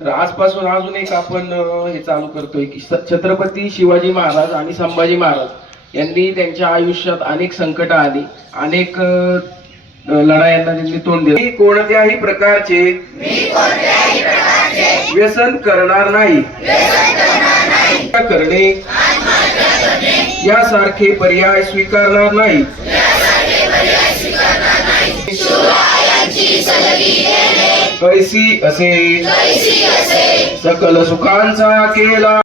तर आजपासून अजून एक आपण हे चालू करतोय की छत्रपती शिवाजी महाराज आणि संभाजी महाराज यांनी त्यांच्या आयुष्यात अनेक संकट आली अनेक लढायांना त्यांनी तोंड दिले. कोणत्याही प्रकारचे व्यसन करणार नाही. करणे यासारखे पर्याय स्वीकारणार नाही. कैसी असे. सकल सुखांचा केला.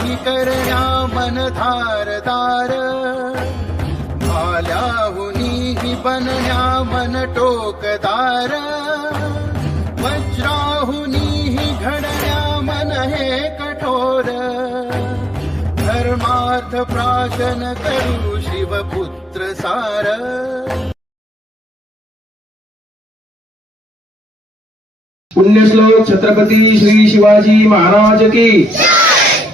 ही करण्या मन धारदार भाल्याहुनी ही बनण्या मन टोकदार. वज्राहुनी ही घडण्या मन हे कठोर. धर्मार्थ प्राशन करू शिवपुत्र सार. पुण्यश्लोक छत्रपती श्री शिवाजी महाराज की.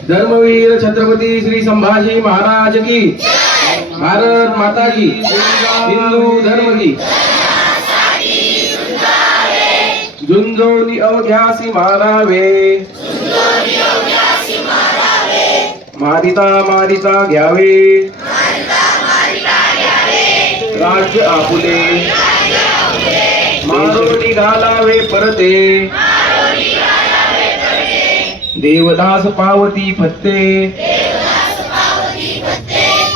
धर्मवीर छत्रपती श्री संभाजी महाराज की. भारत माता की. हिंदू धर्म की. झुंजोनी अवघ्यासी मारावे. मारिता मारिता घ्यावे. राज्य आपुले. मारोडी घालावे परते. देवदास पावती फत्ते.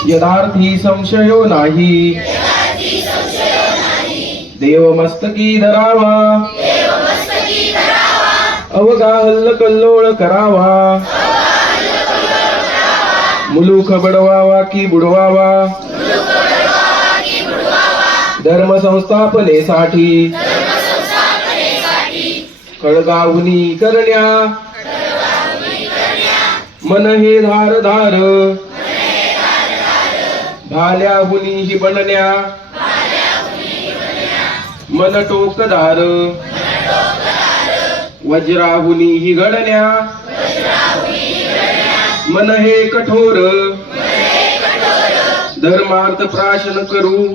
यदार्थी संशयो नाही. देव मस्तकी धरावा. अवगा हल्ल कल्लोळ करावा. मुलूख बडवावा की बुडवावा. धर्म संस्थापनेसाठी खळगावनी करण्या. मन हे धार धार. भाल्याहुनी ही बनण्या. मन टोकदार वज्राहुनी ही घडण्या मन हे कठोर. धर्मार्थ प्राशन करू.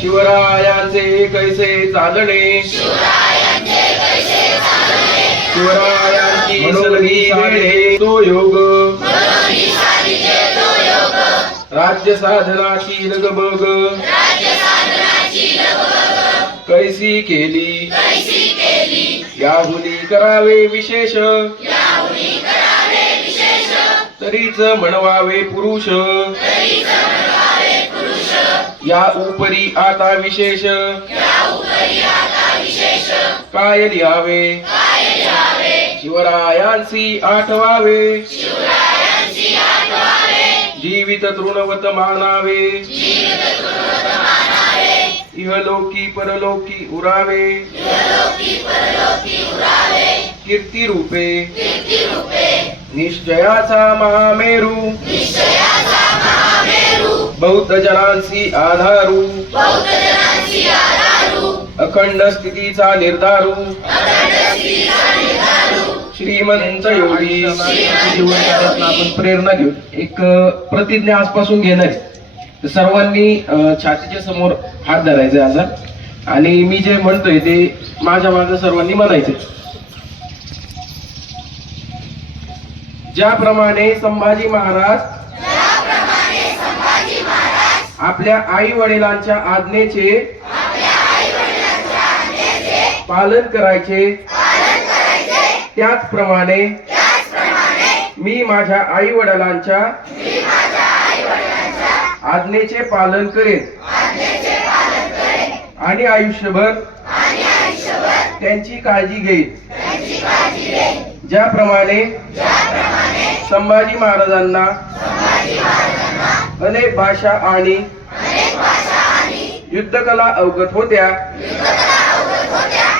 शिवरायांचे कैसे चालणे? शिवरायांची सलगी तो योग. राज्य साधनाची लगबग कैसी केली? याहुनी करावे विशेष. तरीच म्हणवावे पुरुष. या उपरी आता विशेष. काय लिहावे शिवरायांसी आठवावे. जीवित तृणवत मानावे. इहलोकी परलोकी उरावे. कीर्ती रूपे निश्चयाचा महामेरू. बौद्ध जनांसी आधारू. अखंड स्थितीचा निर्धारू. श्रीमंत योगी. आपण प्रेरणा घेऊन एक प्रतिज्ञा आजपासून घेणार आहे. तर सर्वांनी छातीच्या समोर हात धरायचे असा आणि मी जे म्हणतोय ते माझ्या मागे सर्वांनी म्हणायचे. ज्याप्रमाणे संभाजी महाराज आपल्या आई वडिलांच्या आज्ञेचे पालन करायचे. त्याचप्रमाणे मी माझ्या आई वडिलांच्या आज्ञेचे पालन करेन. आणि आयुष्यभर त्यांची काळजी घेईल ज्याप्रमाणे संभाजी महाराजांना अनेक भाषा आणि युद्धकला अवगत होत्या.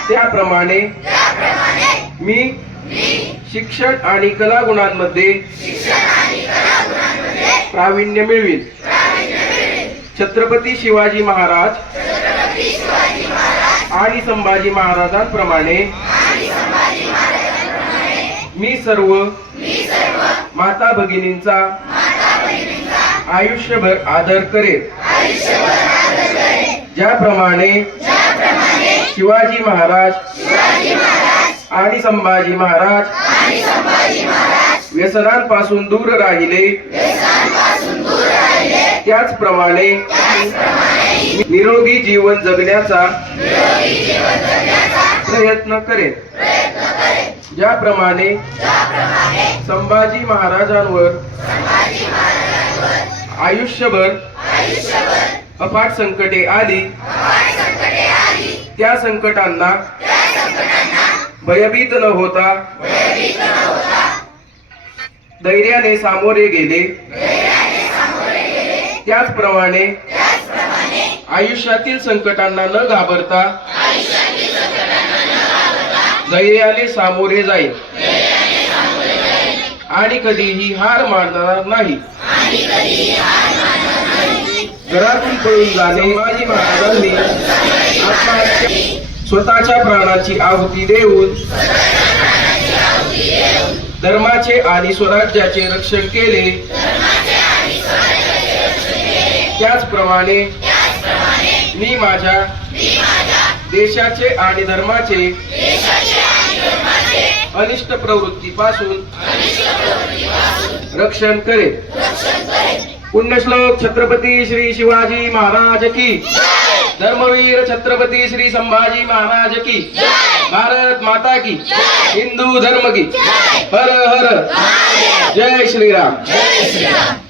त्याप्रमाणे मी शिक्षण आणि कला गुणांमध्ये प्रावीण्य मिळवीन. छत्रपती शिवाजी महाराज आणि संभाजी महाराजांप्रमाणे मी सर्व माता भगिनींचा आयुष्यभर आदर करेन ज्याप्रमाणे शिवाजी महाराज आणि संभाजी महाराज व्यसनांपासून दूर राहिले. त्याचप्रमाणे निरोगी जीवन जगण्याचा प्रयत्न करेन ज्याप्रमाणे संभाजी महाराजांवर आयुष्यभर अफाट संकटे आली. त्या संकटांना भयभीत न होता धैर्याने सामोरे गेले. त्याचप्रमाणे आयुष्यातील संकटांना न घाबरता धैर्याने सामोरे जाईल आणि कधीही हार मानणार नाही. घरातून पळून जाणे संभाजी महाराजांनी आत्महत्या स्वतःच्या प्राणाची आहुती देऊन धर्माचे आणि स्वराज्याचे रक्षण केले. त्याचप्रमाणे मी माझ्या देशाचे आणि धर्माचे अनिष्ट प्रवृत्तीपासून रक्षण करेन. पुण्यश्लोक छत्रपती श्री शिवाजी महाराज की. धर्मवीर छत्रपती श्री संभाजी महाराज की. भारत माता की. हिंदू धर्म की. हर हर. जय श्रीराम.